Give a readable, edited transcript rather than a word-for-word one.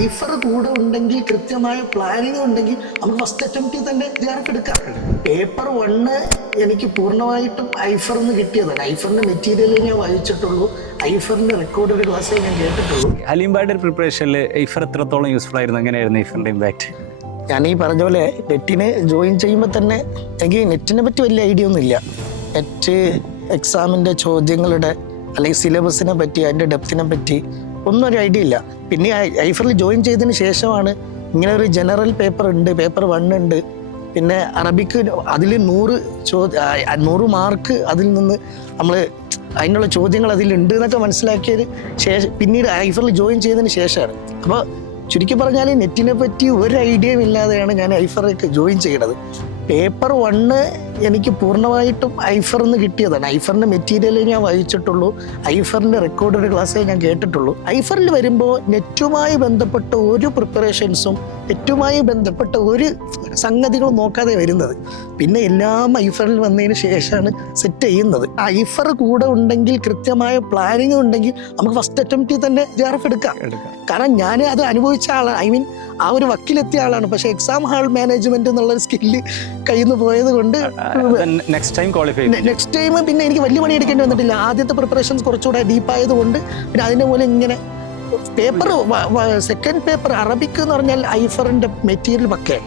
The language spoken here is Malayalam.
ഐഫർ കൂടെ ഉണ്ടെങ്കിൽ, കൃത്യമായ പ്ലാനിങ് ഉണ്ടെങ്കിൽ നമുക്ക് ഫസ്റ്റ് അറ്റംപ്റ്റിൽ തന്നെ JRF എടുക്കാം. പേപ്പർ 1 എനിക്ക് പൂർണ്ണമായിട്ടും ഐഫറിന്ന് കിട്ടിയതാണ്. ഐഫറിന്റെ മെറ്റീരിയലേ ഞാൻ വായിച്ചിട്ടുള്ളൂ, ഐഫറിന്റെ റെക്കോർഡഡ് ക്ലാസ്സേ ഞാൻ കേട്ടിട്ടുള്ളൂ. ഹലീംബായുടെ പ്രിപ്പറേഷനിൽ ഐഫർ എത്രത്തോളം യൂസ്ഫുൾ ആയിരുന്നു? എങ്ങനെയായിരുന്നു ഐഫറിന്റെ ഇമ്പാക്ട്? ഞാൻ ഈ പറഞ്ഞ പോലെ നെറ്റിന് ജോയിൻ ചെയ്യുമ്പോൾ തന്നെ എനിക്ക് നെറ്റിനെ പറ്റി വലിയ ഐഡിയ ഒന്നുമില്ല. നെറ്റ് എക്സാമിൻ്റെ ചോദ്യങ്ങളുടെ അല്ലെങ്കിൽ സിലബസിനെ പറ്റി, അതിൻ്റെ ഡെപ്തിനെ പറ്റി ഒന്നും ഒരു ഐഡിയ ഇല്ല. പിന്നെ ഐഫറിൽ ജോയിൻ ചെയ്തതിന് ശേഷമാണ് ഇങ്ങനെ ഒരു ജനറൽ പേപ്പർ ഉണ്ട്, പേപ്പർ 1 ഉണ്ട്, പിന്നെ അറബിക്ക് അതിൽ 100 മാർക്ക് അതിൽ നിന്ന് നമ്മൾ അതിനുള്ള ചോദ്യങ്ങൾ അതിലുണ്ട് എന്നൊക്കെ മനസ്സിലാക്കിയത് ശേഷം പിന്നീട് ഐഫറിൽ ജോയിൻ ചെയ്തതിന് ശേഷമാണ്. അപ്പോൾ ചുരുക്കി പറഞ്ഞാൽ നെറ്റിനെ പറ്റി ഒരു ഐഡിയയും ഇല്ലാതെയാണ് ഞാൻ ഐഫറിലേക്ക് ജോയിൻ ചെയ്യണത്. പേപ്പർ 1 എനിക്ക് പൂർണ്ണമായിട്ടും ഐഫറിന്ന് കിട്ടിയതാണ്. ഐഫറിൻ്റെ മെറ്റീരിയലേ ഞാൻ വായിച്ചിട്ടുള്ളൂ, ഐഫറിൻ്റെ റെക്കോർഡഡ് ക്ലാസ്സേ ഞാൻ കേട്ടിട്ടുള്ളൂ. ഐഫറിൽ വരുമ്പോൾ നെറ്റുമായി ബന്ധപ്പെട്ട ഒരു പ്രിപ്പറേഷൻസും നെറ്റുമായി ബന്ധപ്പെട്ട ഒരു സംഗതികളും നോക്കാതെ വരുന്നത്. പിന്നെ എല്ലാം ഐഫറിൽ വന്നതിന് ശേഷമാണ് സെറ്റ് ചെയ്യുന്നത്. ഐഫർ കൂടെ ഉണ്ടെങ്കിൽ, കൃത്യമായ പ്ലാനിങ് ഉണ്ടെങ്കിൽ നമുക്ക് ഫസ്റ്റ് അറ്റംപ്റ്റിൽ തന്നെ JRF എടുക്കാം. കാരണം ഞാൻ അത് അനുഭവിച്ച ആളാണ്, ആ ഒരു വക്കിലെത്തിയ ആളാണ്. പക്ഷെ എക്സാം ഹാൾ മാനേജ്മെന്റ് എന്നുള്ളൊരു സ്കില്ല് കയ്യിൽ നിന്ന് പോയത് കൊണ്ട് നെക്സ്റ്റ് ടൈം പിന്നെ എനിക്ക് വലിയ പണി എടുക്കേണ്ടി വന്നിട്ടില്ല. ആദ്യത്തെ പ്രിപ്പറേഷൻസ് കുറച്ചുകൂടെ ഡീപ്പായത് കൊണ്ട് പിന്നെ അതിൻ്റെ പോലെ ഇങ്ങനെ പേപ്പർ സെക്കൻഡ് പേപ്പർ അറബിക്ക് എന്ന് പറഞ്ഞാൽ ഐഫറിന്റെ മെറ്റീരിയൽ പക്കേ